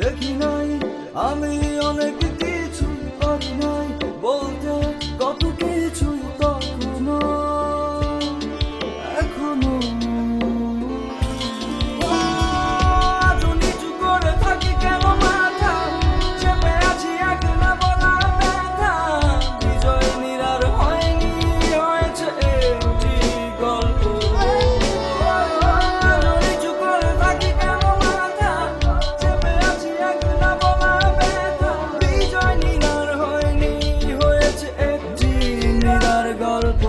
দেখি নাই আমি অনেক কিছু করি নাই, বলতে কত কিছুই তখনো এখনো আজও নিচু করে থাকি কেন মাথা, চেপে আছি একলা বলা ব্যথা, বিজয় নিরার হয়নি, হয়েছে একটি গল্প। আজও নিচু করে থাকি কেন মাথা, চেপে আছি একলা বলা ব্যথা, বিজয় নিরার হয়নি, হয়েছে একটি নিরার গল্প।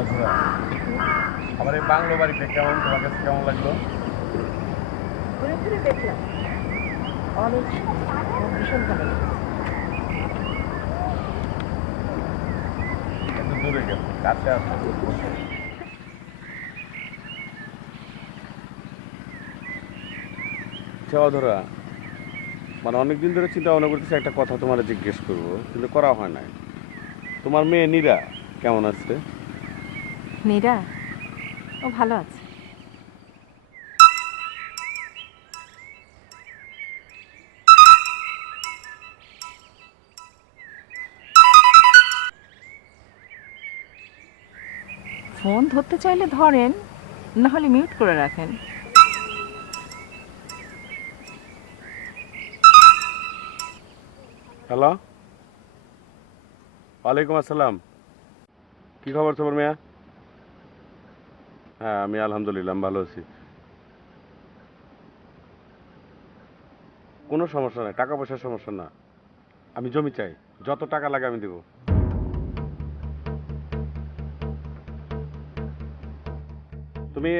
অধরা, আমার এই বাংলো বাড়িটা কেমন, তোমার কাছে কেমন লাগলো? ঘুরে ঘুরে দেখলাম, অনেক ভীষণ ভালো লাগে। একটু দূরে গেল, কাছে আসো। আচ্ছা অধরা, মানে অনেকদিন ধরে চিন্তা ভাবনা করতেছি একটা কথা তোমার জিজ্ঞেস করবো, কিন্তু করা হয় নাই। তোমার মেয়ে নীরা কেমন আছে? মীরা, ও ভালো আছে। ফোন ধরতে চাইলে ধরেন, না হলে মিউট করে রাখেন। হ্যালো, ওয়ালাইকুম আসসালাম। কি খবর তোমার মেয়া? হ্যাঁ, আমি আলহামদুলিল্লাহ ভালো আছি। কোনো সমস্যা নাই, টাকা পয়সার সমস্যা না। আমি জমি চাই, যত টাকা লাগে আমি দেবো। তুমি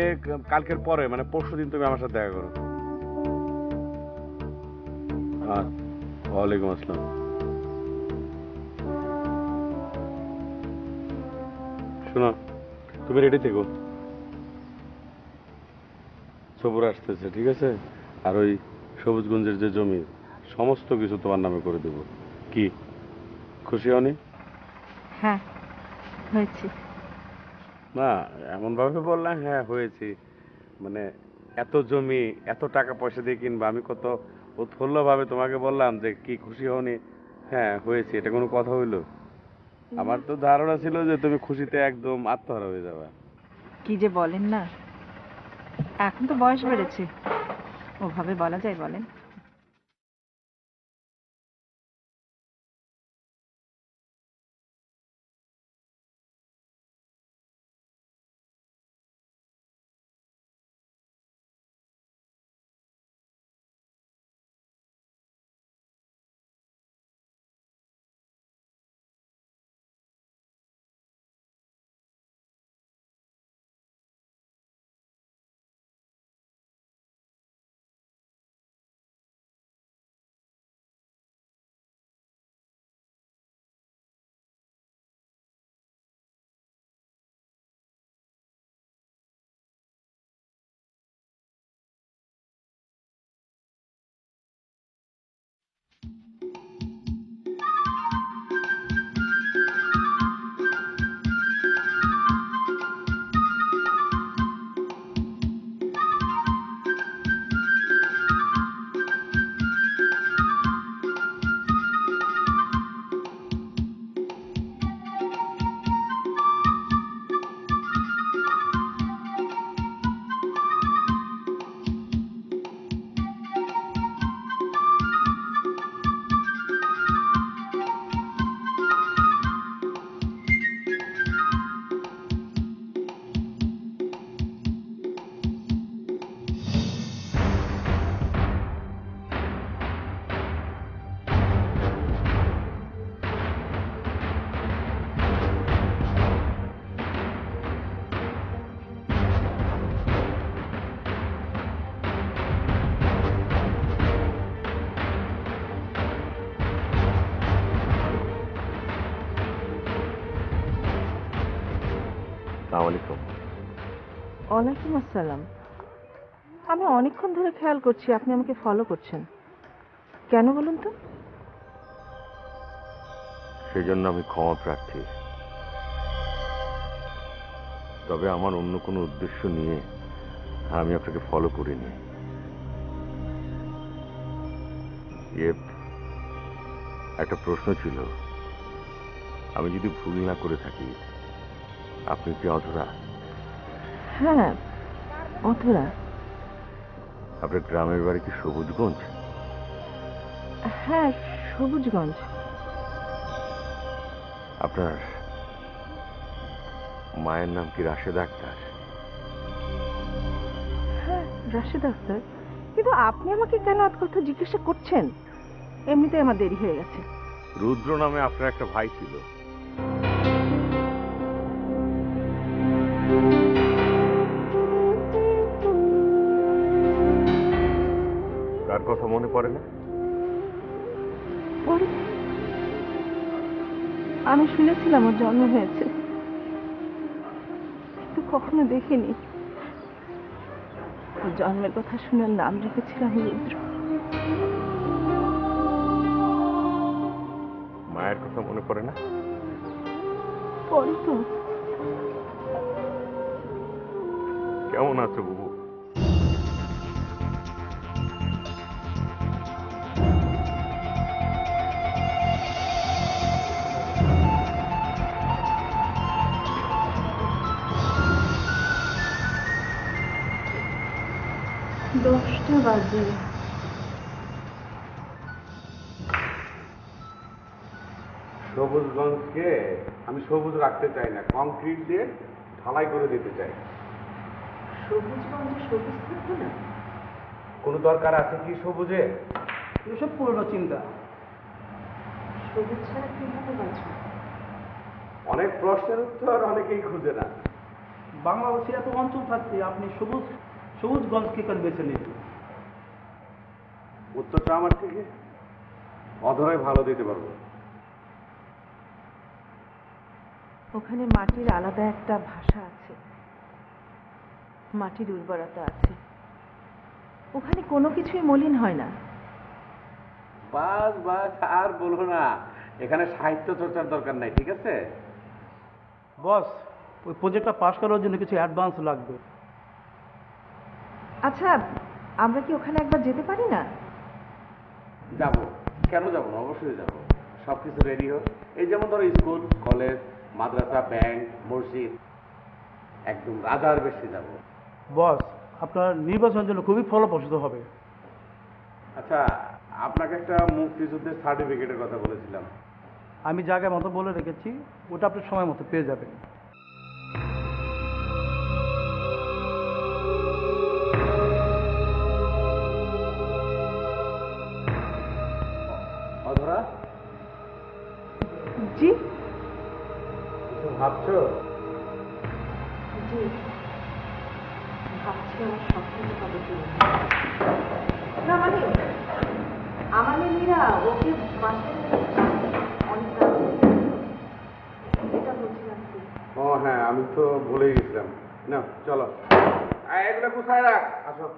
কালকের পরে মানে পরশুদিন তুমি আমার সাথে দেখা করো। হ্যাঁ, ওয়ালাইকুম আসসালাম। শোনো, তুমি রেডি থেকো, সবুর আসতেছে, ঠিক আছে? আর ওই সবুজগঞ্জের যে জমি, সমস্ত কিছু তোমার নামে করে দেবো। কি, খুশি হওনি? হ্যাঁ, হয়েছে। না, এমনভাবে বললাম হ্যাঁ হয়েছি, মানে এত জমি এত টাকা পয়সা দিয়ে কিনবা, আমি কত উৎফুল্লভাবে তোমাকে বললাম যে কি খুশি হওনি। হ্যাঁ হয়েছি, এটা কোনো কথা হইলো? আমার তো ধারণা ছিল যে তুমি খুশিতে একদম আত্মহারা হয়ে যাবে। কি যে বলেন না, এখন তো বয়স বেড়েছে, ওভাবে বলা যায় বলেন? আসসালামু আলাইকুম। ওয়ালাইকুম আসসালাম। আমি অনেকক্ষণ ধরে খেয়াল করছি আপনি আমাকে ফলো করছেন, কেন বলুন তো? সেজন্য আমি ক্ষমা প্রার্থী, তবে আমার অন্য কোনো উদ্দেশ্য নিয়ে আমি আপনাকে ফলো করিনি। একটা প্রশ্ন ছিল, আমি যদি ভুল না করে থাকি আপনি কি অধরা? হ্যাঁ, অধরা। আপনার গ্রামের বাড়ি কি সবুজগঞ্জ? হ্যাঁ, সবুজগঞ্জ। আপনার মায়ের নাম কি রাশেদা আক্তার? হ্যাঁ, রাশেদ আক্তার। কিন্তু আপনি আমাকে কেন এত কথা জিজ্ঞাসা করছেন? এমনিতে আমার দেরি হয়ে গেছে। রুদ্র নামে আপনার একটা ভাই ছিল। তার কথা মনে পড়ে না? পরে আমি শুনেছিলাম ওর জন্ম হয়েছে, কিন্তু কখনো দেখিনি। ওর জন্মের কথা শুনে ওর নাম রেখেছিলাম রুদ্র। মায়ের কথা মনে পড়ে না? পরে তো। কেমন আছো বুবু? দশটা বাজে। সবুজগঞ্জকে আমি সবুজ রাখতে চাই না, কংক্রিট দিয়ে ঢালাই করে দিতে চাই। সবুজগঞ্জে সবুজ থাকবে না? কোনো দরকার আছে কি সবুজে? এসব পুরনো চিন্তা। সবুজ ছাড়া কিভাবে বাঁচবে? অনেক প্রশ্নের উত্তর অনেকেই খুঁজে না। বাংলাদেশে এত অঞ্চল থাকতে আপনি সবুজগঞ্জকে কেন বেছে নিলেন? উত্তরটা আমার থেকে অধরাই ভালো দিতে পারবো। ওখানে মাটির আলাদা একটা ভাষা আছে, মাটির উর্বরতা আছে। ওখানে কোনো কিছুই মলিন হয় না। বাস বাস, আর বলো না, এখানে সাহিত্য চর্চার দরকার নাই, ঠিক আছে? বস, ওই প্রজেক্টটা পাস করার জন্য কিছু অ্যাডভান্স লাগবে। আচ্ছা, আমরা কি ওখানে একবার যেতে পারি না? যাবো, কেন যাবো না, অবশ্যই যাবো। সবকিছু রেডি হোক। এই যেমন ধরো স্কুল, কলেজ, মাদ্রাসা, ব্যাংক, মসজিদ, একদম রাজার বেশি যাবো। বস, আপনার নির্বাচনের জন্য খুবই ফলপ্রসূ হবে। আচ্ছা, আপনাকে একটা মুক্তিযুদ্ধের সার্টিফিকেটের কথা বলেছিলাম। আমি জায়গা মতো বলে রেখেছি, ওটা আপনি সময় মতো পেয়ে যাবেন। অধরা, জি কিছু ভাবছো? জি, ভাবছি আমার স্বপ্ন কবে পূরণ। না মানে আমাদের মেয়েরা ওকে বাসায় অনেক রাত হয়ে গেছে। এটা বলছিলাম কি। ও হ্যাঁ, আমি তো ভুলেই গেছিলাম। না চলো, এগুলো কোথায় রাখ, আসো।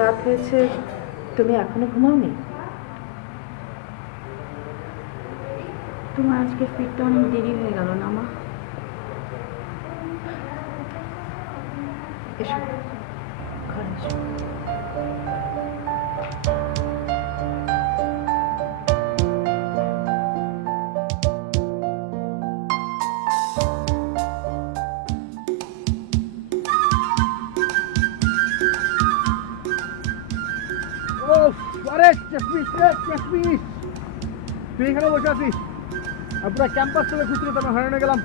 রাত হয়েছে, তুমি এখনো ঘুমাওনি? তোমার আজকে ফিরতে অনেক দেরি হয়ে গেল না মা? এসো, ঘরে এসো। আরে চাশমিশ রে, চাশমিশ, তুই এখানে বসে আছিস আর পুরো ক্যাম্পাস থেকে খুঁজতে তো আমি হারানো গেলাম।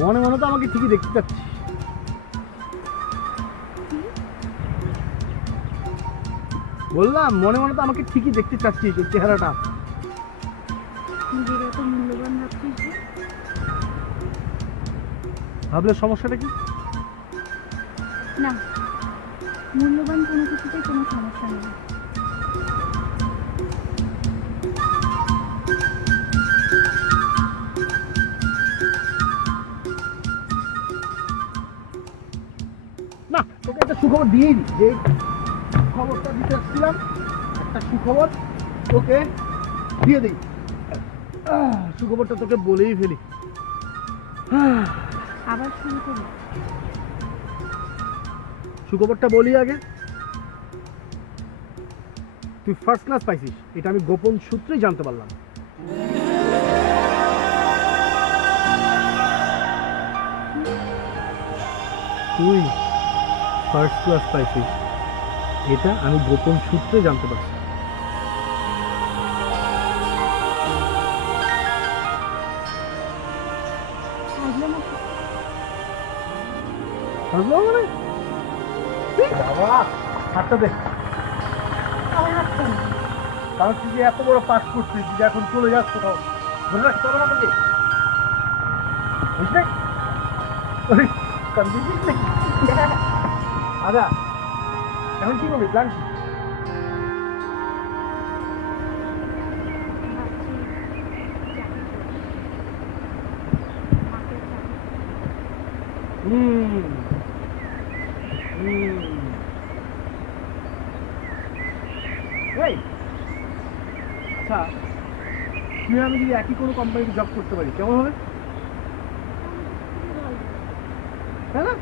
মনে মনে তো আমাকে ঠিকই দেখতে চাচ্ছিস। বললাম মনে মনে তো আমাকে ঠিকই দেখতে চাচ্ছিস, ওই চেহারাটা। নিজের এত মূল্যবান ভাবছিস যে? ভাবলে সমস্যাটা কি? না, মূল্যবান কোনো কিছুতেই কোনো সমস্যা নেই। না, তোকে একটা সুখবর দিয়েই দিই, যে খবরটা দিতে আসছিলাম, একটা সুখবর তোকে দিয়ে দিই। সুখবরটা তোকে বলেই ফেলি। আবার শুরু করি। সুখবরটা বলি আগে। তুই ফার্স্ট ক্লাস পাইছিস, এটা আমি গোপন সূত্রেই জানতে পারলাম। তুই ফার্স্ট ক্লাস পাইছিস, এটা আমি গোপন সূত্রে জানতে পারছি। বুঝলো মানে? বাবা, হাতটা দে। কারণ তুই যে এত বড় পাস করছিস, যে এখন চলে যাস কোথাও, ধরে রাখতে হবে না তোকে, বুঝলি? কনফিউজিস নাকি? আচ্ছা, এখন কি করবি, প্ল্যান কি? এই, আচ্ছা, তুই আমি যদি একই কোনো কোম্পানিতে জব করতে পারি কেমন হবে? তাই না?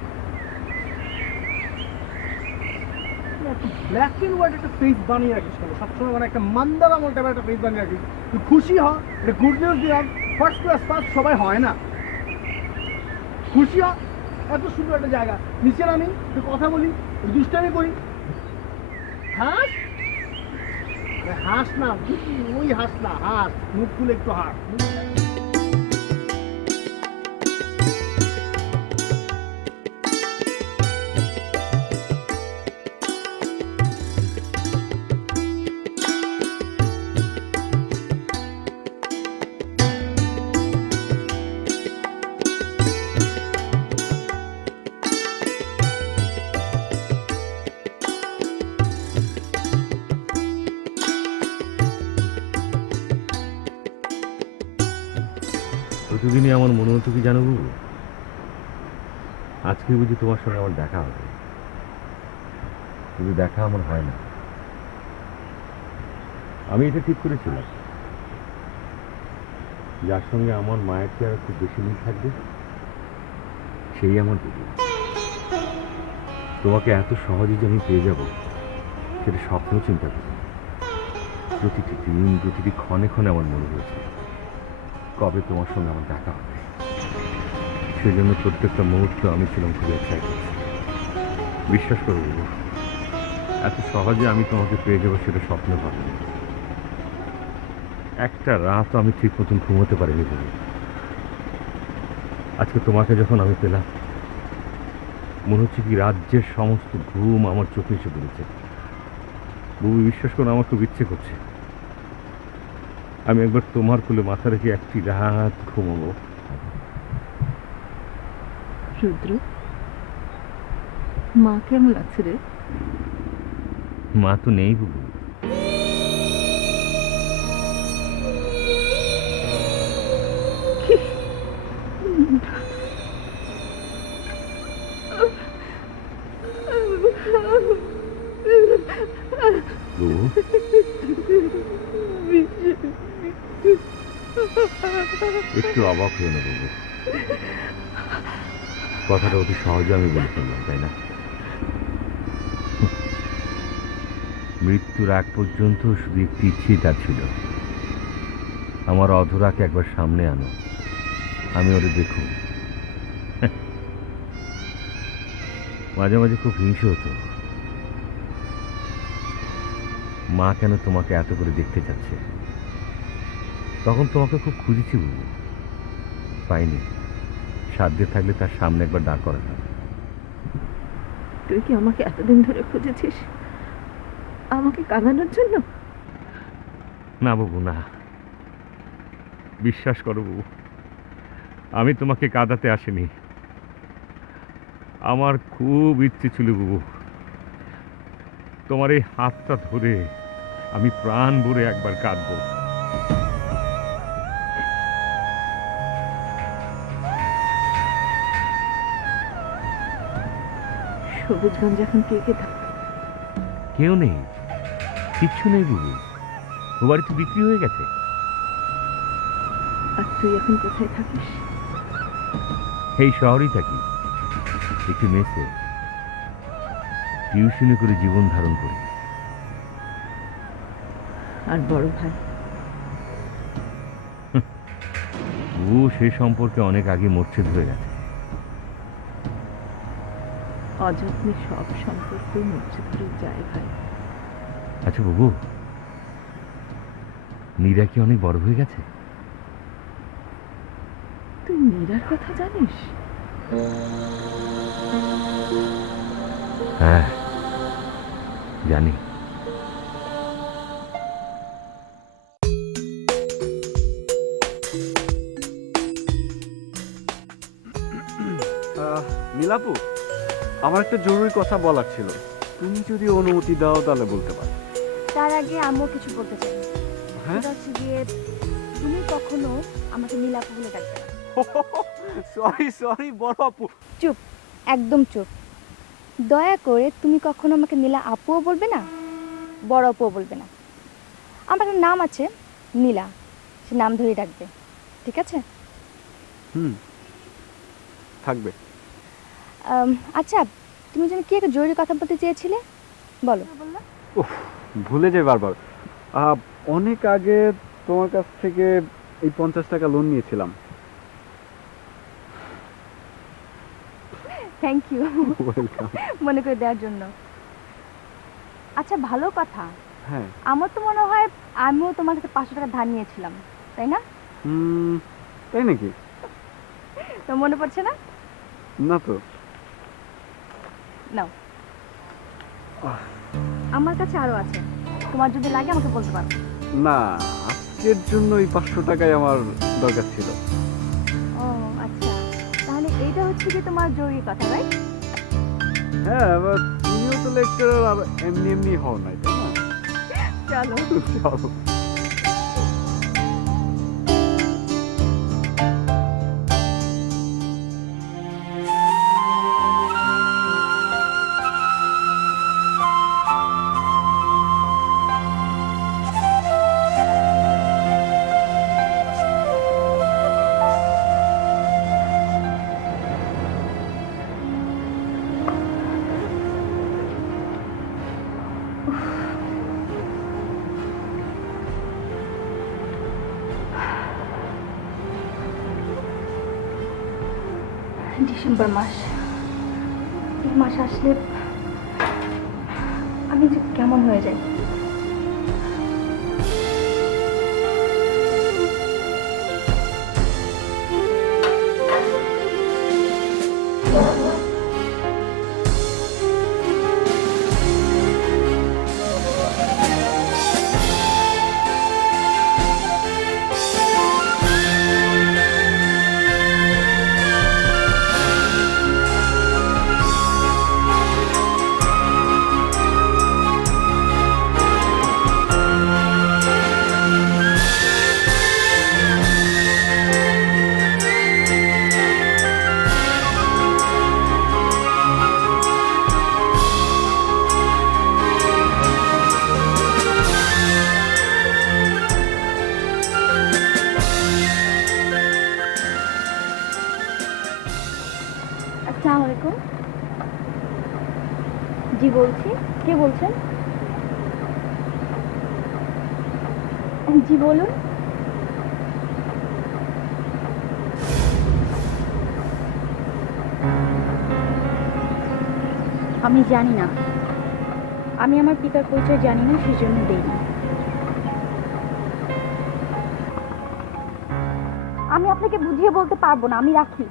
ব্ল্যাক অ্যান্ড হোয়াইট একটা ফেস বানিয়ে রাখিস কেন সবসময়? মানে একটা মান্দার আমার টাইপের একটা ফেস বানিয়ে রাখিস। তুই খুশি হ, এটা গুড নিউজ দিলাম। ফার্স্ট ক্লাস পাস সবাই হয় না, খুশি হ। এত সুন্দর একটা জায়গা, নিচে নামি, তুই কথা বলি, দুষ্টামি করি, হাস। হাস না, ওই হাস না, হাস, মুখ খুলে একটু হাস। প্রতিদিনই আমার মনে হতো কি জানো বাবু, আজকে বুঝি তোমার সঙ্গে আমার দেখা হবে, কিন্তু দেখা আমার হয় না। আমি এটা ঠিক করেছিলাম, যার সঙ্গে আমার মায়ের চেহারা খুব বেশি মিল থাকবে সেই আমার দিদি। তোমাকে এত সহজে যে আমি পেয়ে যাব সেটা স্বপ্ন চিন্তা করি। প্রতিটি দিন, প্রতিটি ক্ষণে ক্ষণে আমার মনে হয়েছে কবে তোমার সঙ্গে আমার দেখা হবে। সেই জন্য প্রত্যেকটা মুহূর্ত আমি ছিলাম খুব এক্সাইটেড। বিশ্বাস করে বলবো, এত সহজে আমি তোমাকে পেয়ে যাবো সেটা স্বপ্ন ভাবিনি। একটা রাত আমি ঠিক মতন ঘুমোতে পারিনি বলে। আজকে তোমাকে যখন আমি পেলাম, মনে হচ্ছে কি রাজ্যের সমস্ত ঘুম আমার চোখে এসে পড়েছে। বউ, বিশ্বাস করো, আমার খুব ইচ্ছে করছে আমি একবার তোমার কোলে মাথা রেখে একটি রাত ঘুমাবো। রুদ্র, মা কেমন লাগছে রে? মা তো নেই বুবু। একটু অবাক হয়ে না বাবু, কথাটা অতি সহজে আমি বলে ফেললাম, তাই না? মৃত্যুর আগ পর্যন্ত শুধু একটি ইচ্ছেই তার ছিল, আমার অধরাকে একবার সামনে আনো, আমি ওরে দেখুন। মাঝে মাঝে খুব হিংসে হতো, মা কেন তোমাকে এত করে দেখতে চাচ্ছে। তখন তোমাকে খুব খুঁজেছি বাবু, পাইনি। সাধ্যে থাকলে তার সামনে একবার দাঁড় করাতাম। তুই কি আমাকে এতদিন ধরে খুঁজেছিস আমাকে কাঁদানোর জন্য? না বাবু, না, বিশ্বাস করো বাবু, আমি তোমাকে কাঁদাতে আসিনি। আমার খুব ইচ্ছে ছিল বাবু, তোমার এই হাতটা ধরে আমি প্রাণ ভরে একবার কাঁদবো। সবুজগঞ্জ এখন কে কে থাকে? কেউ নেই, কিচ্ছু নেই বাবু, ও বাড়ি তো বিক্রি হয়ে গেছে। আর তুই এখন কোথায় থাকিস? এই শহরেই থাকি, একটি মেসে টিউশনি করে জীবন ধারণ করি। আর বড় ভাই? ও সে সম্পর্কে অনেক আগে মোচ্ছেদ হয়ে গেছে। অযত্নে সব সম্পর্ক মুছে ধরে যায় ভাই। আচ্ছা বাবু, নীরা কি অনেক বড় হয়ে গেছে? তুই মীরার কথা জানিস? হ্যাঁ, জানি। নীলাপু, আমার একটা জরুরি কথা বলার ছিল, তুমি যদি অনুমতি দাও তাহলে বলতে পারো। তার আগে আমিও কিছু বলতে চাই। হ্যাঁ? সেটা হচ্ছে গিয়ে তুমি কখনো আমাকে নীলাপু বলে ডাকবে না। সরি বড় আপু। চুপ, একদম চুপ। দয়া করে তুমি কখনো আমাকে নীলা আপুও বলবে না, বড় আপুও বলবে না। আমার একটা নাম আছে নীলা, সে নাম ধরেই ডাকবে, ঠিক আছে? থাকবে। আচ্ছা, তুমি যেন কি একটা জরুরি কথা বলতে চেয়েছিলে, বলো। ভুলে যাই বারবার। অনেক আগে তোমার কাছ থেকে এই 50 টাকা লোন নিয়েছিলাম। Thank you welcome. মনে করে দেওয়ার জন্য। আচ্ছা, ভালো কথা। হ্যাঁ। আমার তো মনে হয় আমিও তোমার কাছে 500 টাকা ধার নিয়েছিলাম, তাই না? তাই নাকি? তো মনে পড়ছে না? না তো। নাও, আমার কাছে আরো আছে, তোমার যদি লাগে আমাকে বলতে পারো। না, আজকের জন্য এই 500 টাকাই আমার দরকার ছিল। ও আচ্ছা, তাহলে এইটা হচ্ছে কি তোমার জরুরি কথা, রাইট? হ্যাঁ, আবার তুমিও তো লেকচারার, আর এমনি এমনি হও নাই, তাই না? চলো। চলো। ডিসেম্বর মাস, এই মাস আসলে আমি যে কেমন হয়ে যাই। আসসালামু আলাইকুম। জি বলছি, কে বলছেন? জি বলুন। আমি জানি না, আমি আমার পিতার পরিচয় জানি না, সেজন্য দেইনি। আমি আপনাকে বুঝিয়ে বলতে পারবো না, আমি রাখি।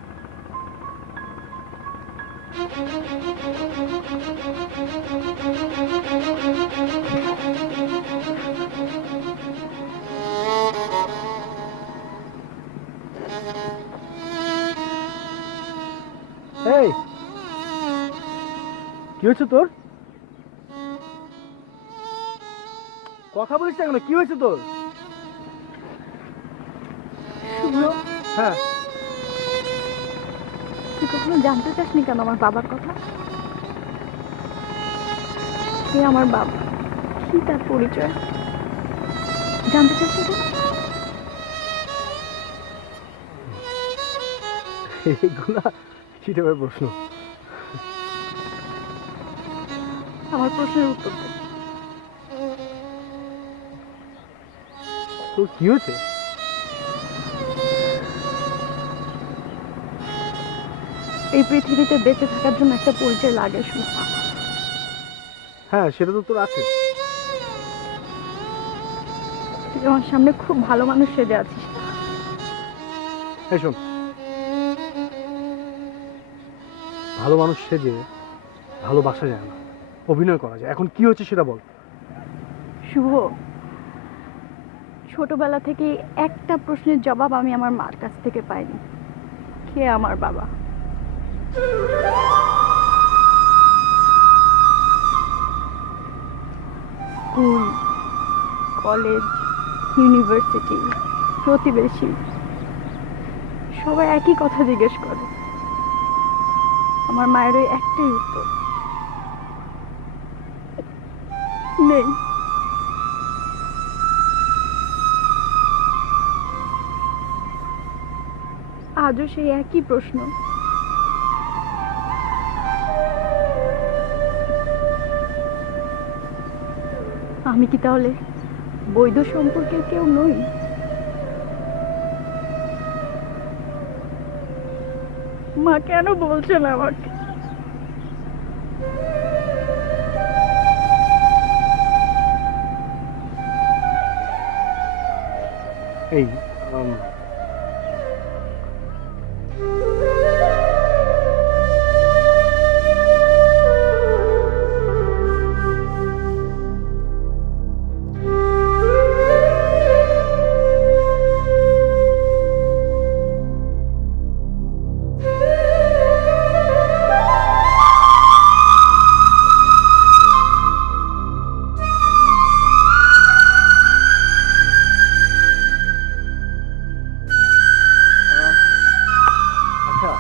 এই কি হয়েছে তোর? কথা বলিস না কেন? কি হয়েছে তোর? শুভ্র, হ্যাঁ, তুই কখনো জানতে চাসনি কেন আমার বাবার কথা? কে আমার বাবা, কি তার পরিচয় জানতে চাসনি কেন? এইগুলা কি টাইপের প্রশ্ন? আমার প্রশ্নের উত্তর দে। তোর কি হয়েছে? এই পৃথিবীতে বেঁচে থাকার জন্য একটা পরিচয় লাগে শুভ। হ্যাঁ, সেটা তো তোর আছে। তুই আমার সামনে খুব ভালো মানুষ সেজে আছিস। এই শোন, ভালো মানুষ সেজে ভালোবাসা যায় না, অভিনয় করা যায়। এখন কি হচ্ছে সেটা বল। শুভ, ছোটবেলা থেকে একটা প্রশ্নের জবাব আমি আমার মার কাছ থেকে পাইনি। কে আমার বাবা? স্কুল, কলেজ, ইউনিভার্সিটি, প্রতিবেশী সবাই একই কথা জিজ্ঞেস করে। আমার মায়ের ওই একটাই উত্তর, নেই। আজও সেই একই প্রশ্ন। আমি কি তাহলে বৈধ সম্পর্কের কেউ নই? মা কেন বলছেন আমাকে? এই আচ্ছা,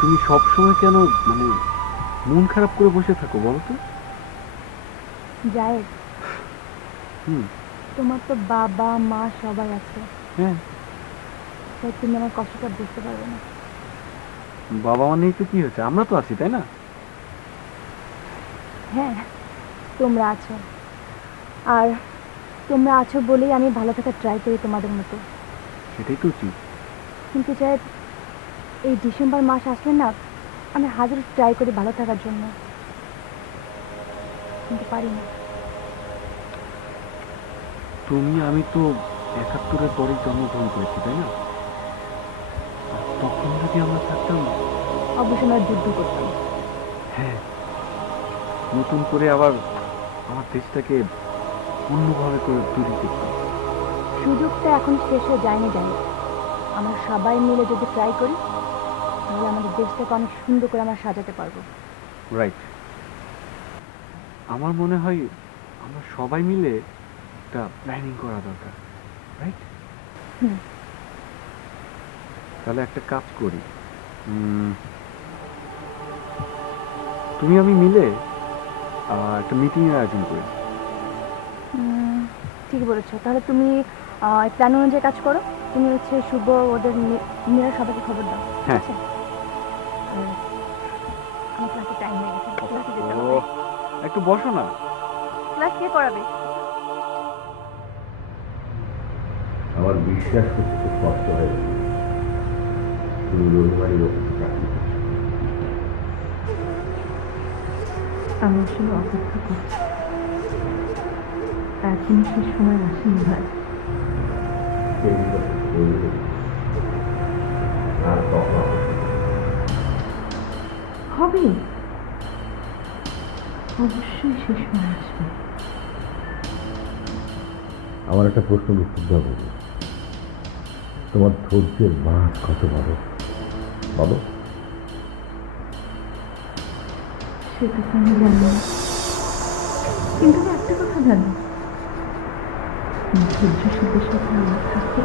তুমি সবসময় কেন মানে মন খারাপ করে বসে থাকো বলো তো? জায়েদ, হুম। তোমার তো বাবা মা সবাই আছে, হ্যাঁ, তাই তুমি আমার কষ্টটা বুঝতে পারবে না। বাবা মা নেই তো কি হয়েছে, আমরা তো আছি তাই না? হ্যাঁ, তোমরা আছো, আর তোমরা আছো বলেই আমি ভালো থাকার ট্রাই করি তোমাদের মতো। সেটাই তো উচিত। কিন্তু জায়েদ, এই ডিসেম্বর মাস আসলে না, আমি হাজার ট্রাই করি ভালো থাকার জন্য, কিন্তু পারি না। তুমি আমি তো ৭১-এর পরেই জন্মগ্রহণ করেছি তাই না? আর তখন যদি আমরা থাকতাম, অবশ্যই আমরা যুদ্ধ করতাম। হ্যাঁ, নতুন করে আবার আমার দেশটাকে অন্যভাবে করে তৈরি করতাম। সুযোগটা এখন শেষ হয়ে যায়নি জানি। আমরা সবাই মিলে যদি ট্রাই করি, তাহলে আমাদের দেশটাকে অনেক সুন্দর করে আমরা সাজাতে পারবো। রাইট, আমার মনে হয় আমরা সবাই মিলে একটা প্ল্যানিং করা দরকার। রাইট, হুম। তাহলে একটা কাজ করি, তুমি আমি মিলে একটা মিটিংয়ের আয়োজন করি। ঠিক বলেছো। তাহলে তুমি প্ল্যান অনুযায়ী কাজ করো। তুমি হচ্ছে শুভ ওদের মেয়েরা সবাইকে খবর দাও। ঠিক হ্যাঁ। আছে? আর একটু বসো না। ক্লাস কে করাবে? আমার বিশ্বাস করতে খুব কষ্ট হয়ে গেছে তুমি রবিবারের অফিসে চাকরি করছো। আমি আসলে অপেক্ষা করছি, এখন সে সময় আসেনি ভাই। সেই বিষয়ে বলে দেবে। আর কখন অপেক্ষা করবে? হবে, অবশ্যই সে সময় আসবে। আমার একটা প্রশ্ন উত্তর দাও বলো, তোমার ধৈর্যের বাঁধ কত বড় বলো? সেটা তো আমি জানি না, কিন্তু আমি একটা কথা জানি, ধৈর্যশীলের সাথে আমার থাকে।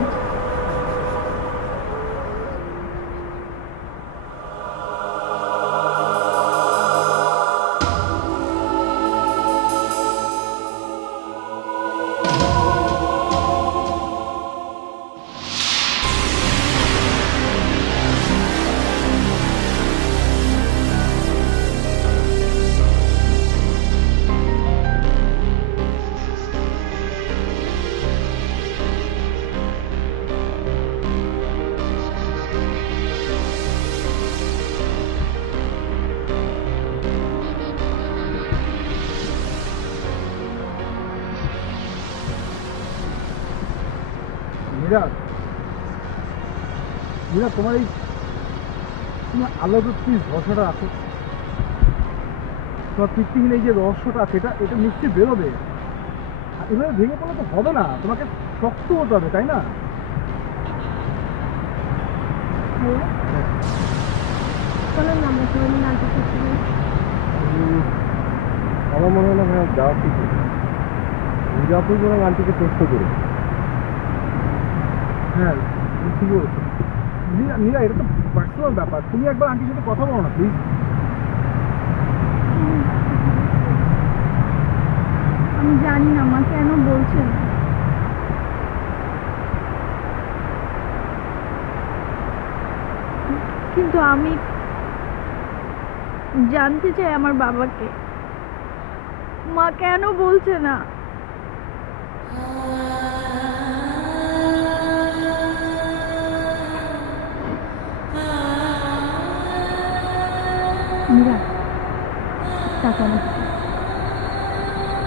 মীরা, মীরা, তোমার এই তুমি আলাদা প্লিজ ভরসাটা রাখো। তোমার তৃপ্তিহীন এই যে রহস্যটা আছে, এটা নিশ্চয়ই বেরোবে। আর এভাবে ভেঙে পড়লে তো হবে না, তোমাকে শক্ত হতে হবে, তাই না? আমার মনে হয় না ভাইয়া যাওয়া ঠিক হবে। মির্জাপুর বরং আন্টিকে প্রশ্ন করে। হ্যাঁ, তুমি ঠিকই বলছো। নীরা, এটা তো পার্সোনাল ব্যাপার, তুমি একবার আন্টির সাথে কথা বলো না প্লিজ। আমি জানি না মা কেন বলছেন, কিন্তু আমি জানতে চাই আমার বাবাকে। মা কেন বলছে না? মীরা, টাকা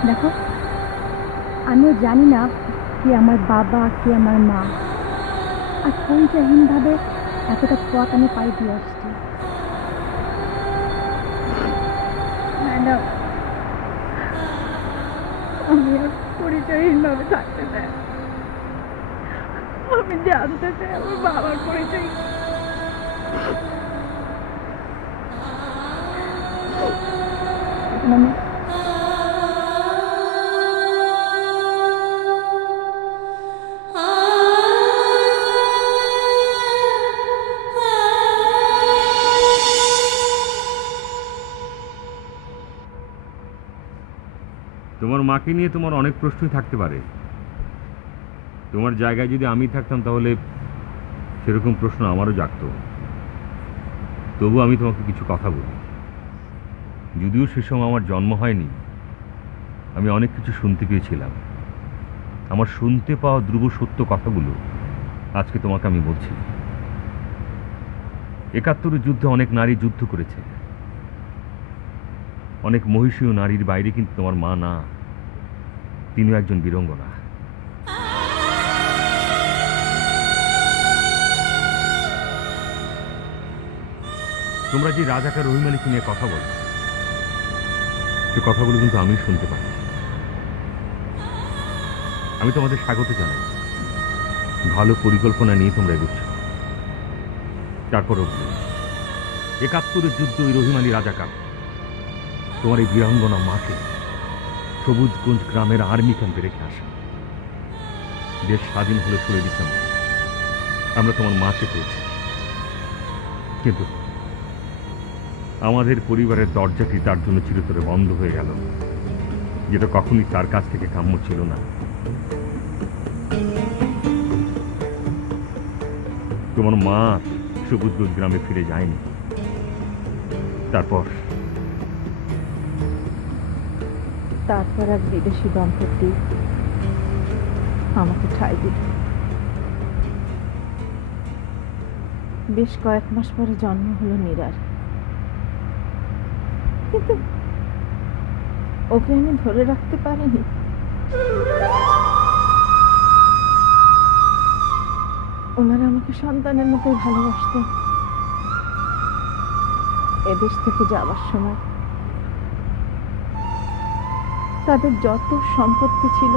দেখো, আমিও জানি না কে আমার বাবা, কে আমার মা, আর পরিচয়হীনভাবে এতটা পথ আমি পাই দিয়ে আসছি। ম্যাডাম, আমি আর পরিচয়হীনভাবে থাকতে চাই। আমি জানতে চাই আমার বাবার পরিচয়। মানে তোমার মাকে নিয়ে তোমার অনেক প্রশ্নই থাকতে পারে। তোমার জায়গায় যদি আমি থাকতাম তাহলে সেরকম প্রশ্ন আমারও জাগতো। তবু আমি তোমাকে কিছু কথা বলি। যদিও সে সময় আমার জন্ম হয়নি, আমি অনেক কিছু শুনতে পেয়েছিলাম। আমার শুনতে পাওয়া ধ্রুব সত্য কথাগুলো আজকে তোমাকে আমি বলছি। ৭১ যুদ্ধে অনেক নারী যুদ্ধ করেছে, অনেক মহিষীয় নারীর বাইরে কিন্তু তোমার মা না, তিনিও একজন বীরাঙ্গনা। তোমরা যে রাজাকার রহিম আলীকে নিয়ে কথা বলো, সে কথাগুলো কিন্তু আমি শুনতে পাই। আমি তোমাদের স্বাগত জানাই, ভালো পরিকল্পনা নিয়ে তোমরা এগোচ্ছ। তারপরও ৭১ যুদ্ধ ওই রহিম আলী রাজাকার তোমার এই বীরাঙ্গনা মাকে সবুজগঞ্জ গ্রামের আর্মি ক্যাম্পে রেখে আসা। দেশ স্বাধীন হলো 16 ডিসেম্বর, আমরা তোমার মাকে পেয়েছি। কিন্তু আমাদের পরিবারের দরজাটি তার জন্য চিরতরে বন্ধ হয়ে গেল, যেটা কখনই তার কাছ থেকে কাম্য ছিল না। তোমার মা সবুজগঞ্জ গ্রামে ফিরে যায়নি। তারপর তারপর এক বিদেশি দম্পতি আমাকে ঠাঁই দিল। বেশ কয়েক মাস পরে জন্ম হলো নীরার, কিন্তু ওকে আমি ধরে রাখতে পারিনি। ওনারা আমাকে সন্তানের মতোই ভালোবাসতেন। এদেশ থেকে যাওয়ার সময় তাদের যত সম্পত্তি ছিল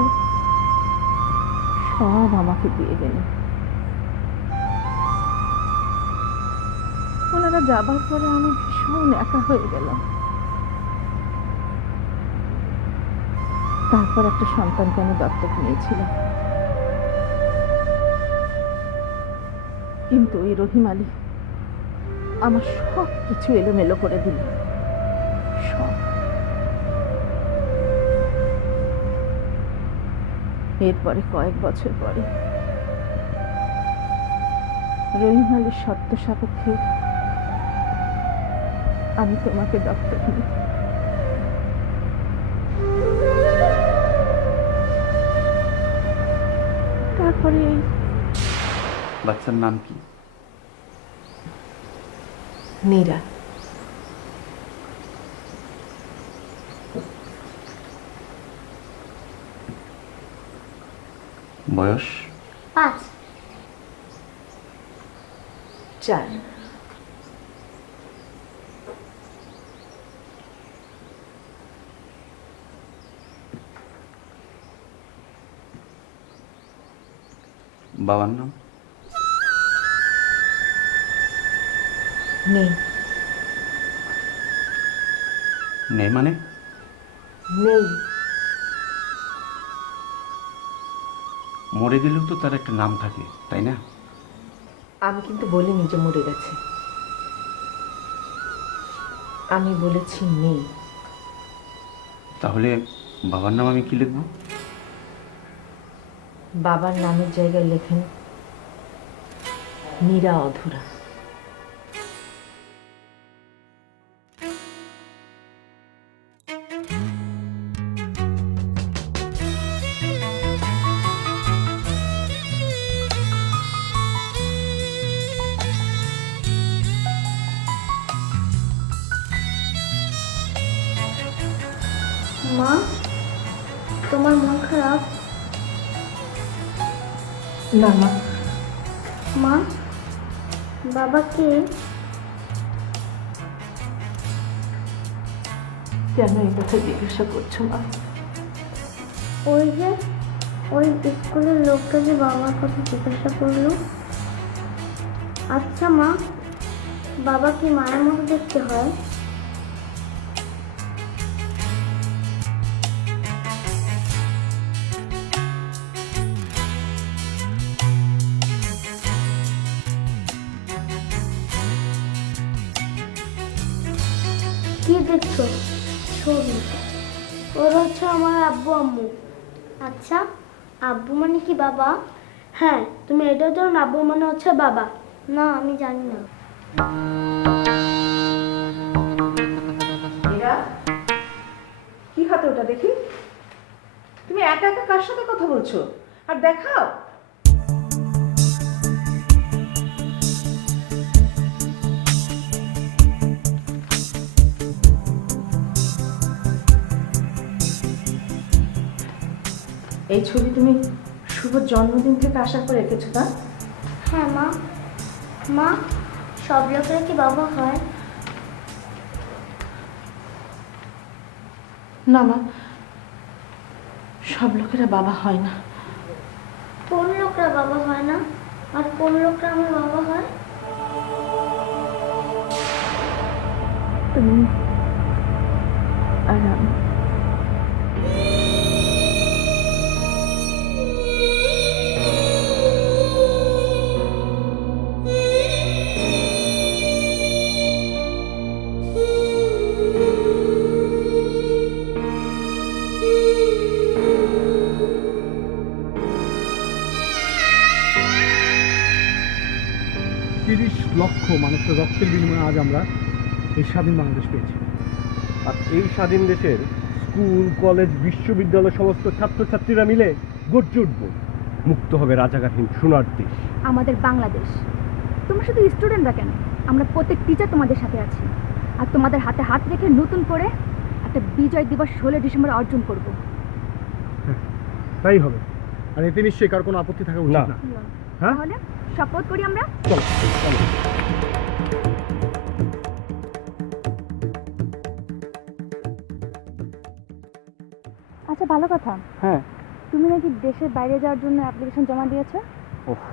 সব আমাকে দিয়ে গেলেন। ওনারা যাবার পরে আমি ভীষণ একা হয়ে গেলাম। তারপর একটা সন্তানকে আমি দত্তক নিয়েছিলাম, কিন্তু ওই রহিম আলী আমার সব কিছু এলোমেলো করে দিল। সব। এরপরে কয়েক বছর পরে রহিম আলীর শর্ত সাপেক্ষে আমি তোমাকে দত্তক নিই। তারপরে বাচ্চার নাম কি? নীরা। বয়স? 5। 4। বাবার নাম? নেই। নেই মানে? নেই। মরে গেলেও তো তার একটা নাম থাকে, তাই না? আমি কিন্তু বলিনি যে মরে গেছে, আমি বলেছি নেই। তাহলে বাবার নাম আমি কি লিখবো? বাবার নামের জায়গায় লেখেন নীরা অধুরা। মা, তোমার মন খারাপ? না মা। মা, বাবা কে? কেন এই কথা জিজ্ঞাসা করছো মা? ওই যে ওই স্কুলের লোকটা যে বাবার কথা জিজ্ঞাসা করলো। আচ্ছা মা, বাবা কি মায়ের মতো দেখতে হয়? কি দেখছো? ছবি। ওরা হচ্ছে আমার আব্বু আম্মু। আচ্ছা, আব্বু মানে কি বাবা? হ্যাঁ, তুমি এটাও জানো না আব্বু মানে হচ্ছে বাবা? না, আমি জানি না। কি হাতে ওটা দেখি? তুমি একা একা কার সাথে কথা বলছো? আর দেখাও। এই ছবি তুমি শুভ জন্মদিন থেকে আসার পর এঁকেছো না? হ্যাঁ মা। মা, সব লোকেরা কি বাবা হয়? না মা, সব লোকেরা বাবা হয় না। কোন লোকরা বাবা হয় না আর কোন লোকরা আমার বাবা হয়? তুমি আর আমি। লক্ষ মানুষের রক্তের বিনিময়ে আজ আমরা এই স্বাধীন বাংলাদেশ পেয়েছি। আর এই স্বাধীন দেশের স্কুল কলেজ বিশ্ববিদ্যালয় সমস্ত ছাত্রছাত্রীরা মিলে গর্জে উঠব। মুক্ত হবে রাজাকারহীন সোনার দেশ। আমাদের বাংলাদেশ। তোমরা শুধু স্টুডেন্টরা কেন, আমরা প্রত্যেক টিচার তোমাদের সাথে আছি। আর তোমাদের হাতে হাত রেখে নতুন করে একটা বিজয় দিবস 16 ডিসেম্বর অর্জন করব। তাই হবে। আর এতে নিশ্চয়ই কার কোনো আপত্তি থাকা উচিত না। হ্যাঁ? তাহলে শপথ করি আমরা। চলো চলো। আচ্ছা, ভালো কথা। হ্যাঁ। তুমি নাকি দেশের বাইরে যাওয়ার জন্য অ্যাপ্লিকেশন জমা দিয়েছো? ওহ,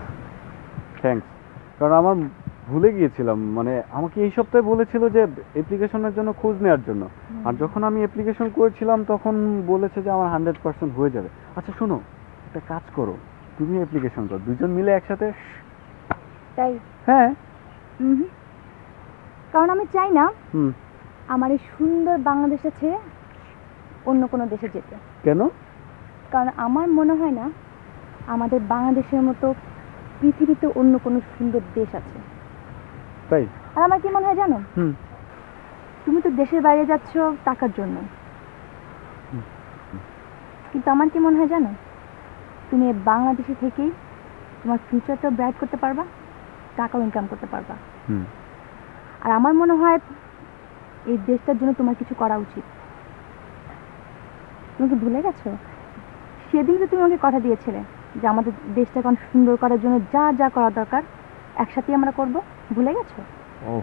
থ্যাঙ্কস। কারণ আমার ভুলে গিয়েছিলাম, মানে আমাকে এই সপ্তাহে বলেছিল যে অ্যাপ্লিকেশনের জন্য খোঁজ নেওয়ার জন্য। আর যখন আমি অ্যাপ্লিকেশন করেছিলাম তখন বলেছে যে আমার 100% হয়ে যাবে। আচ্ছা শোনো, একটা কাজ করো, তুমি অ্যাপ্লিকেশন করো, দুজন মিলে একসাথে। তাই? হ্যাঁ। কারণ আমি চাই না হুম। আমার এই সুন্দর বাংলাদেশে ছেড়ে অন্য কোনো দেশে যেতে। কেন? কারণ আমার মনে হয় না আমাদের বাংলাদেশের মতো পৃথিবীতে অন্য কোনো সুন্দর দেশ আছে। তাই? আর আমার কি মনে হয় জানো? তুমি তো দেশের বাইরে যাচ্ছ টাকার জন্য, কিন্তু আমার কি মনে হয় জানো, তুমি এই বাংলাদেশে থেকেই তোমার ফিউচারটা ব্রাইট করতে পারবা, টাকাও ইনকাম করতে পারবা। আর আমার মনে হয় এই দেশটার জন্য তোমার কিছু করা উচিত। তুমি কি ভুলে গেছো সেদিন যে তুমি আমাকে কথা দিয়েছিলে যে আমাদের দেশটাকে অনেক সুন্দর করার জন্য যা যা করা দরকার একসাথেই আমরা করব? ভুলে গেছো? ও,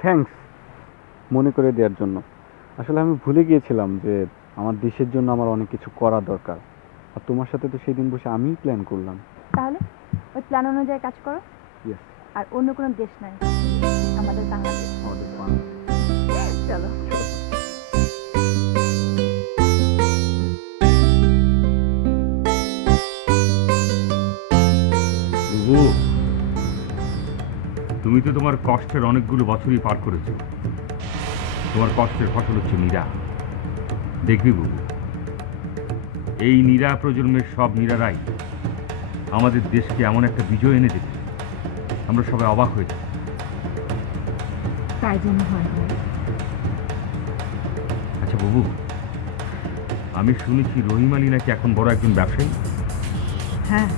থ্যাঙ্কস মনে করে দেওয়ার জন্য। আসলে আমি ভুলে গিয়েছিলাম যে আমার দেশের জন্য আমার অনেক কিছু করা দরকার। আর তোমার সাথে তো সেদিন বসে আমিই প্ল্যান করলাম। তাহলে ওই প্ল্যান অনুযায়ী কাজ করো। ইয়েস। আর অন্য কোনো দেশ নাই, আমাদের বাংলাদেশ। আমাদের বাংলাদেশ। চলো। তুমি তো তোমার কষ্টের অনেকগুলো বছরই পার করেছো। তোমার কষ্টের ফসল হচ্ছে নীরা। দেখবি বাবু, এই নীরা প্রজন্মের সব নীরারাই আমাদের দেশকে এমন একটা বিজয় এনে দেবে, আমরা সবাই অবাক হয়ে যাব। তাই যেন হয়। আচ্ছা বাবু, আমি শুনেছি রহিম আলী নাকি এখন বড় একজন ব্যবসায়ী। হ্যাঁ,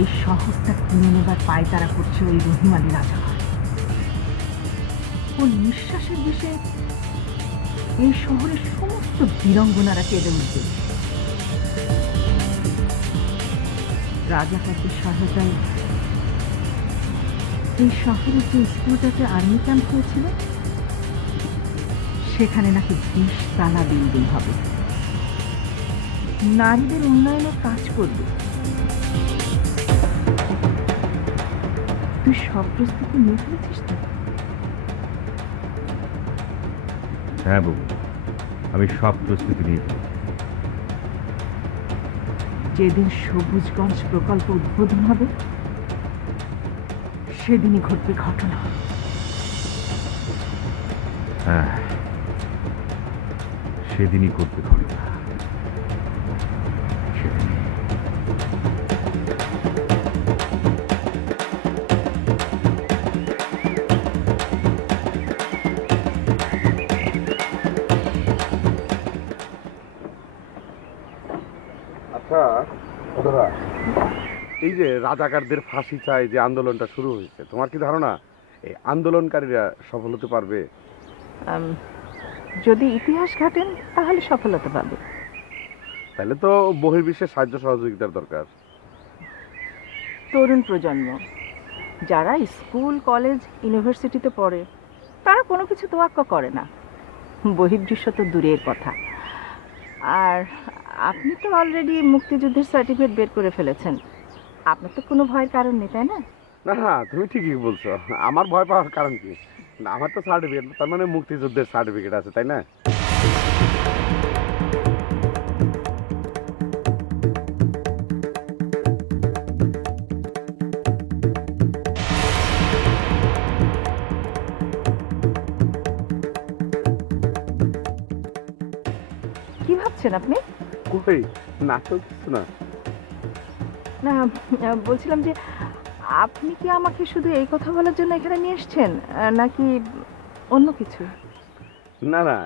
এই শহরটা কিনে নেবার পায়তারা করছে ওই রহিম আলী রাজা। ওর নিঃশ্বাসের বিষয়ে এই শহরের সমস্ত বীরঙ্গনারা কেঁদে উঠবে। রাজাকারদের সহায়তায় এই শহরের যে স্কুলটাতে আর্মি ক্যাম্প হয়েছিল সেখানে নাকি 20 তালা বিল্ডিং হবে, নারীদের উন্নয়নের কাজ করবে। তুই সব প্রস্তুতি নিয়ে ফেলেছিস তো? হ্যাঁ বাবু, আমি সব প্রস্তুতি নিয়ে ফেলেছি। যেদিন সবুজগঞ্জ প্রকল্প উদ্বোধন হবে সেদিনই ঘটবে ঘটনা। হ্যাঁ, সেদিনই করতে ঘটনা। সেদিনই। আচ্ছা এই যে রাজাকারদের ফাঁসি চাই যে আন্দোলনটা শুরু হয়েছে, তোমার কি ধারণা এই আন্দোলনকারীরা সফল হতে পারবে? যদি ইতিহাস ঘাটেন তাহলে সফলতা পাবে। তাহলে তো বহির্বিশ্বের সাহায্য সহযোগিতার দরকার। তরুণ প্রজন্ম যারা স্কুল কলেজ ইউনিভার্সিটিতে পড়ে তারা কোনো কিছু তোয়াক্কা করে না, বহির্বিশ্ব তো দূরের কথা। আর আপনি তো অলরেডি মুক্তিযুদ্ধের সার্টিফিকেট বের করে ফেলেছেন, আপনার তো কোনো ভয়ের কারণ নেই, তাই না? না না, তুমি ঠিকই বলছো। আমার ভয় পাওয়ার কারণ কি? না, আমার তো সার্টিফিকেট, তার মানে মুক্তিযুদ্ধের সার্টিফিকেট আছে, তাই না? কি ভাবছেন আপনি? কই না তো কিছু না। না, বলছিলাম যে আপনি কি আমাকে শুধু এই কথা বলার জন্য এখানে নিয়ে এসেছেন নাকি অন্য কিছু? না না,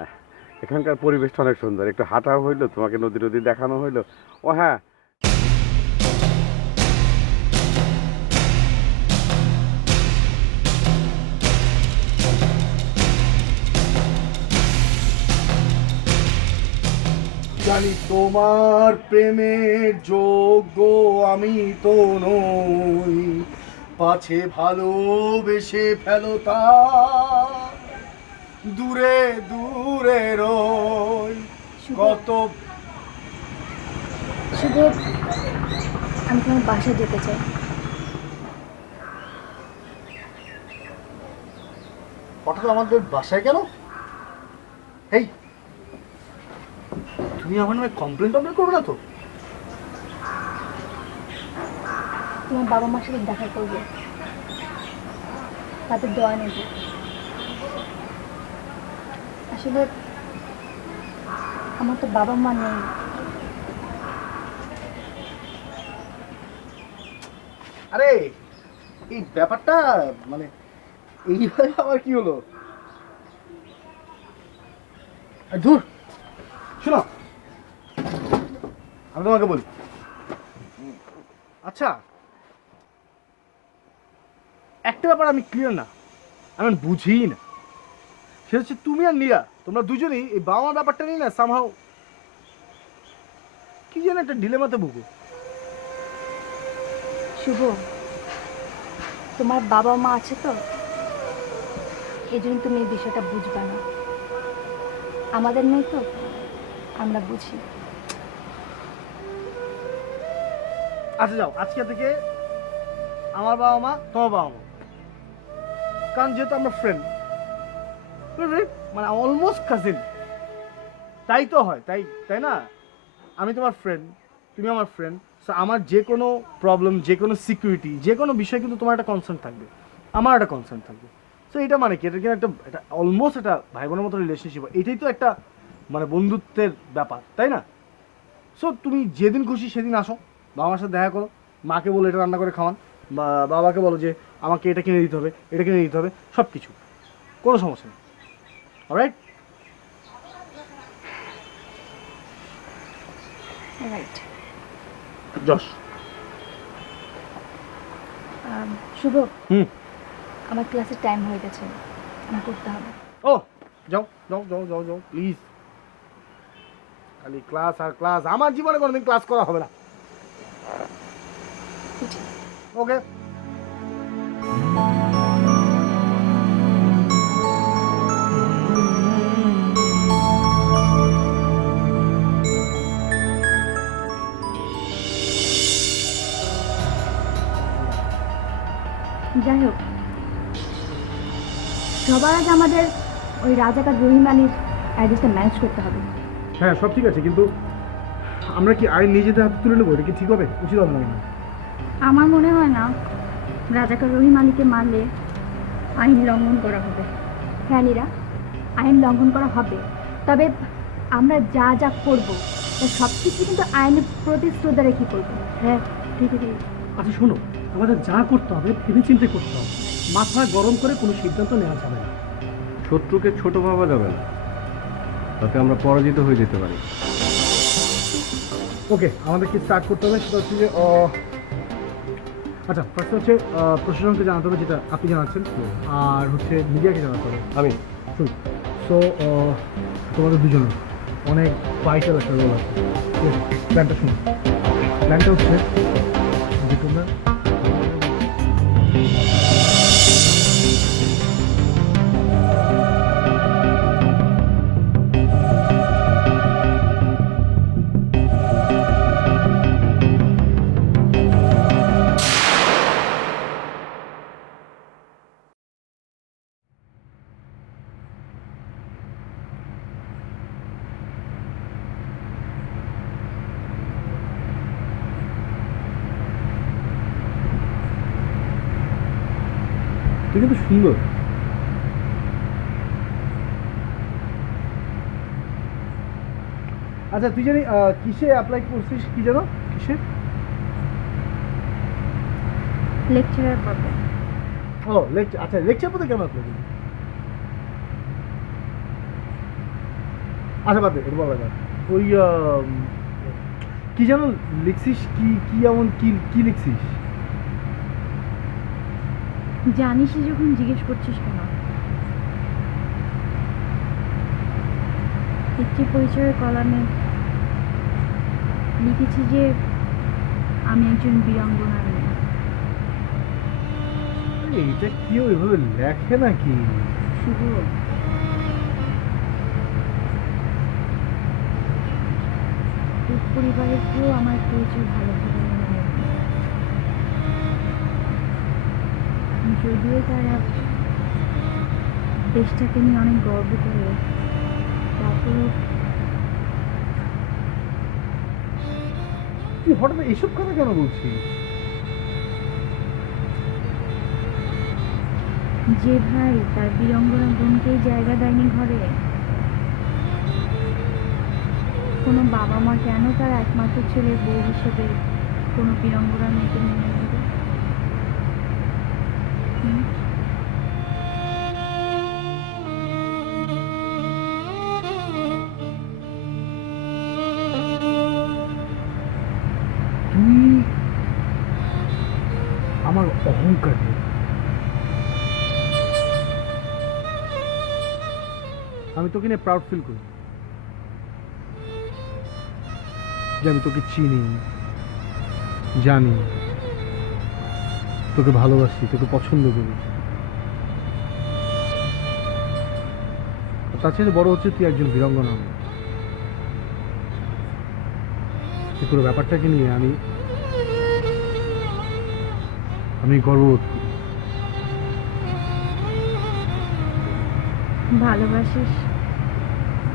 এখানকার পরিবেশটা অনেক সুন্দর, একটু হাঁটাও হইলো, তোমাকে নদী নদী দেখানো হইলো। ও হ্যাঁ, জানি তোমার প্রেমের যোগ্য আমি তো নই, পাছে ভালোবেসে ফেলো তা দূরে দূরে রই কত। শুধু আমি তোমার বাসায় যেতে চাই। হঠাৎ আমাদের বাসায় কেন? এই তুমি আমার নামে কমপ্লেন করবে না তো? তোমার বাবা মার সাথে দেখা করবো, তাদের দোয়া নেব। আসলে আমার তো বাবা মা নেই। আরে এই ব্যাপারটা মানে এইভাবে আবার কি হলো? ধুর, শোনো আমি তোমাকে বলি। আচ্ছা, একটা ব্যাপার আমি ক্লিয়ার না, আমি বুঝিই না, সেটা হচ্ছে তুমি আর নীলা তোমরা দুজনেই এই বাবা মার ব্যাপারটা নিয়ে না সামহাও কি যেন একটা ডিলেমাতে ভুগো। শুভ, তোমার বাবা মা আছে তো, এই জন্য তুমি এই বিষয়টা বুঝবা না। আমাদের নেই তো, আমরা বুঝি। আচ্ছা যাও, আজকে থেকে আমার বাবা মা তোমার বাবা মা, কারণ যেহেতু আমরা ফ্রেন্ড, মানে অলমোস্ট কাজিন, তাই তো হয়, তাই তাই না? আমি তোমার ফ্রেন্ড, তুমি আমার ফ্রেন্ড, সো আমার যে কোনো প্রবলেম, যে কোনো সিকিউরিটি, যে কোনো বিষয় কিন্তু তোমার একটা কনসার্ন থাকবে, আমার একটা কনসার্ন থাকবে। সো এটা মানে কি, এটা কিন্তু একটা অলমোস্ট একটা ভাই বোনের মতো রিলেশনশিপ, এটাই তো একটা মানে বন্ধুত্বের ব্যাপার, তাই না? সো তুমি যেদিন খুশি সেদিন আসো, বাবার সাথে দেখা করো, মাকে বলো এটা রান্না করে খাওয়ান, বা বাবাকে বলো যে আমাকে এটা কিনে দিতে হবে, এটা কিনে দিতে হবে, সব কিছু, কোনো সমস্যা নেই। অলরাইট? রাইট। যশ। শুভ, হুম। আমার ক্লাসের টাইম হয়ে গেছে, আমার করতে হবে। ও যাও যাও যাও যাও যাও প্লিজ। খালি ক্লাস আর ক্লাস, আমার জীবনে কোনোদিন ক্লাস করা হবে না। ওকে। যাই হোক, সবার আগে আমাদের ওই রাজাকার রহিম আলীর অ্যাড্রেসটা ম্যানেজ করতে হবে। হ্যাঁ সব ঠিক আছে, কিন্তু আমরা কি আইন নিজেদের হাতে তুলে নেবো? এটা কি ঠিক হবে? উচিত হবে না? আমার মনে হয় না রাজাকার রহিম আলীকে মারলে আইন লঙ্ঘন করা হবে। হ্যাঁ নীরা, আইন লঙ্ঘন করা হবে, তবে আমরা যা যা করবো তা সব কিছু কিন্তু আইনের প্রতি শ্রদ্ধা রেখে করবো। হ্যাঁ ঠিক আছে। আচ্ছা শোনো, আমাদের যা করতে হবে ভেবে চিন্তে করতে হবে, মাথা গরম করে কোনো সিদ্ধান্ত নেওয়া যাবে না। শত্রুকে ছোট ভাবা যাবে না, তাতে আমরা পরাজিত হয়ে যেতে পারি। ওকে, আমাদের কি স্টার্ট করতে হবে সেটা হচ্ছে যে আচ্ছা ফার্স্ট হচ্ছে প্রশাসনকে জানাতে হবে, যেটা আপনি জানাচ্ছেন, আর হচ্ছে মিডিয়াকে জানাতে হবে। আমি শুন, সো তোমাদের দুজনে অনেক ভাইটাল একটা রোল আছে। প্ল্যানটা শুনো, প্ল্যানটা হচ্ছে যে তোমরা তুই কিন্তু সুন্দর। আচ্ছা তুই জানি কিসে অ্যাপ্লাই করছিস, কি জানো কিসে? লেকচারার পড়বে। ও লেকচার, আচ্ছা লেকচার পড়তে কেন অ্যাপ্লাই করবি? আচ্ছা বাদ দে, এটা বলা যায় ওই কি যেন লিখছিস, কি কি এমন কি কি লিখছিস? জানিসই যখন জিজ্ঞেস করছিস কেন? একটি পরিচয়ের কলামে লিখেছি যে আমি একজন বীরাঙ্গনার মেয়ে। এইটা কেউ এভাবে লেখে নাকি? শুভ, এই পরিবারের কেউ আমার পরিচয় ভালোভাবে মেনে নেবে না। যদিও তারা দেশটাকে নিয়ে অনেক গর্ব করে, তারপর তুই হঠাৎ এইসব কথা কেন বলছিস? যে ভাই তার বীরাঙ্গনা বোনকেই জায়গা দেয়নি ঘরে, কোনো বাবা মা কেন তার একমাত্র ছেলের বউ হিসেবে কোনো বীরাঙ্গনার মেয়েকে মেনে নেবে? হুম? তুই আমার অহংকার নিয়ে, আমি তোকে নিয়ে প্রাউড ফিল করি যে আমি তোকে চিনি, জানি, তোকে ভালোবাসি, তোকে পছন্দ করি। তার চেয়ে বড় হচ্ছে তুই একজন বীরাঙ্গনা। এই পুরো ব্যাপারটাকে নিয়ে আমি গর্ববোধ করি। ভালোবাসিস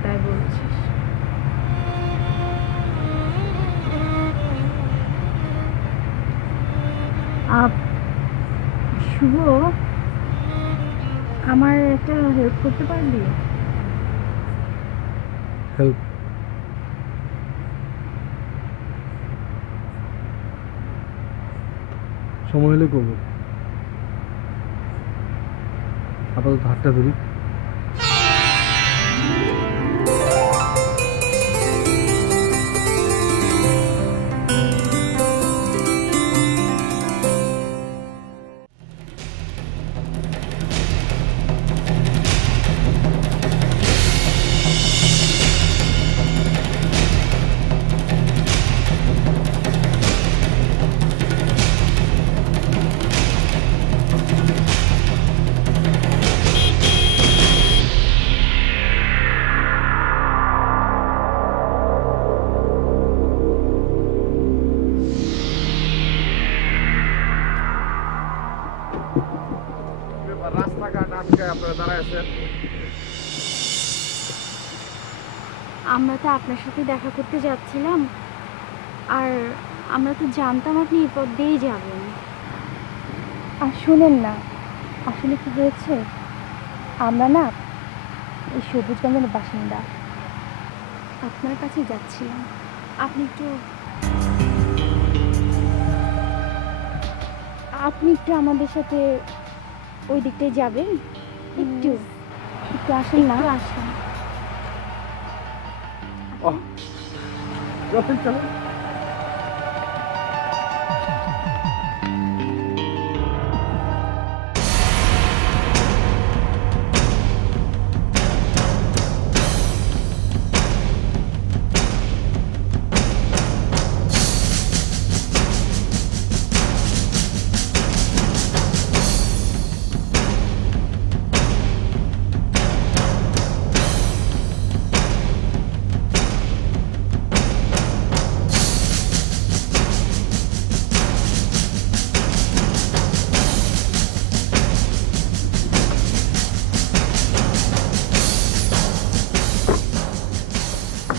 তাই বলছিস? শুভ, আমার একটা হেল্প করতে পারবি? হেল্প? সময় হলে করবো, আপাতত হাতটা ধরি। রাস্তাঘাট আটকায় আপনারা দাঁড়ায় আছেন। আমরা তো আপনার সাথে দেখা করতে যাচ্ছিলাম, আর আমরা তো জানতাম আপনি এই পথ দিয়েই যাবেন। আর শুনেন না, আসলে কি হয়েছে, আমরা না এই সবুজগঞ্জের বাসিন্দা, আপনার কাছে যাচ্ছিলাম। আপনি একটু আমাদের সাথে ওই দিকটায় যাবেন? একটু একটু আসেন না, আসেন। চলেন চলেন।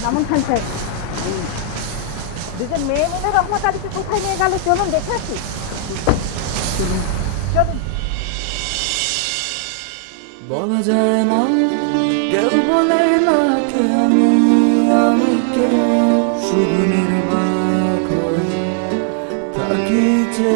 মামুন খান সাহেব, দুজন মেয়ে মিলে রহমত আলীকে কোথায় নিয়ে গেল চলুন দেখে আসি। চলুন। বলা যায় না, কেউ বলে না কে আমি কে, শুধু নির্বাক হয়ে থাকি যে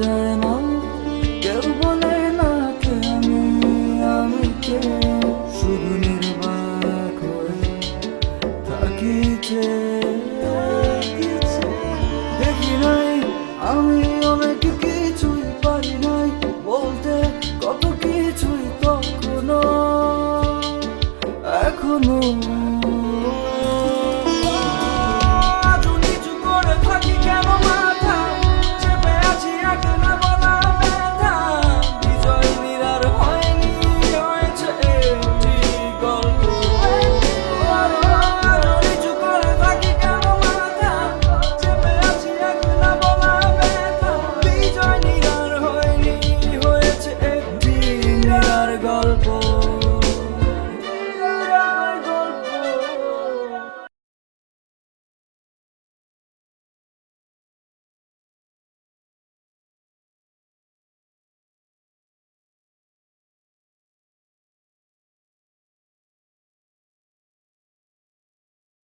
যায়